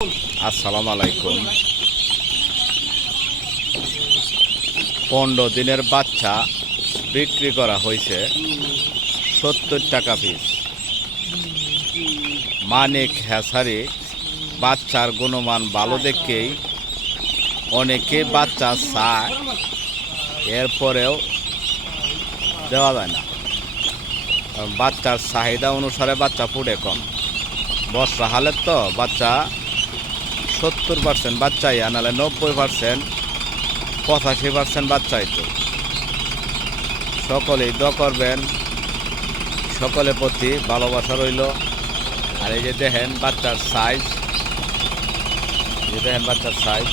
আসসালামু আলাইকুম। 15 দিনের বাচ্চা বিক্রি করা হয়েছে 70 টাকা পিস। মানিক হ্যাসারি বাচ্চার গুণমান ভালো দেখেই অনেকে বাচ্চা চায়, এরপরেও দেওয়া যায় না। বাচ্চার চাহিদা অনুসারে বাচ্চা ফুটে কম। বর্ষা হালের তো বাচ্চা 70% বাচ্চাই, আনালে 90%, 85% বাচ্চাই। তো সকলেই দোয়া করবেন, সকলের প্রতি ভালোবাসা রইল। আর এই যে দেখেন বাচ্চার সাইজ, বাচ্চার সাইজ।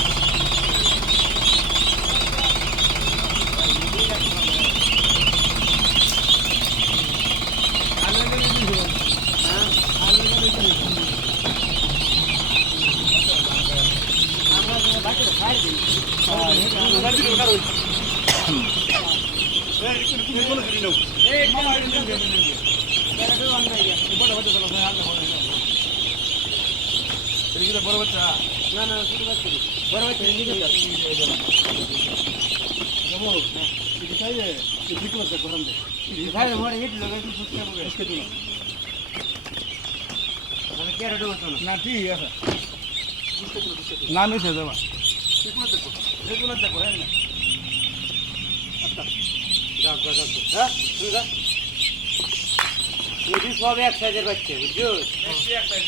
না ঠিক আছে না নিচে যাবা সব এক সাইজের বাচ্চা বুঝছো।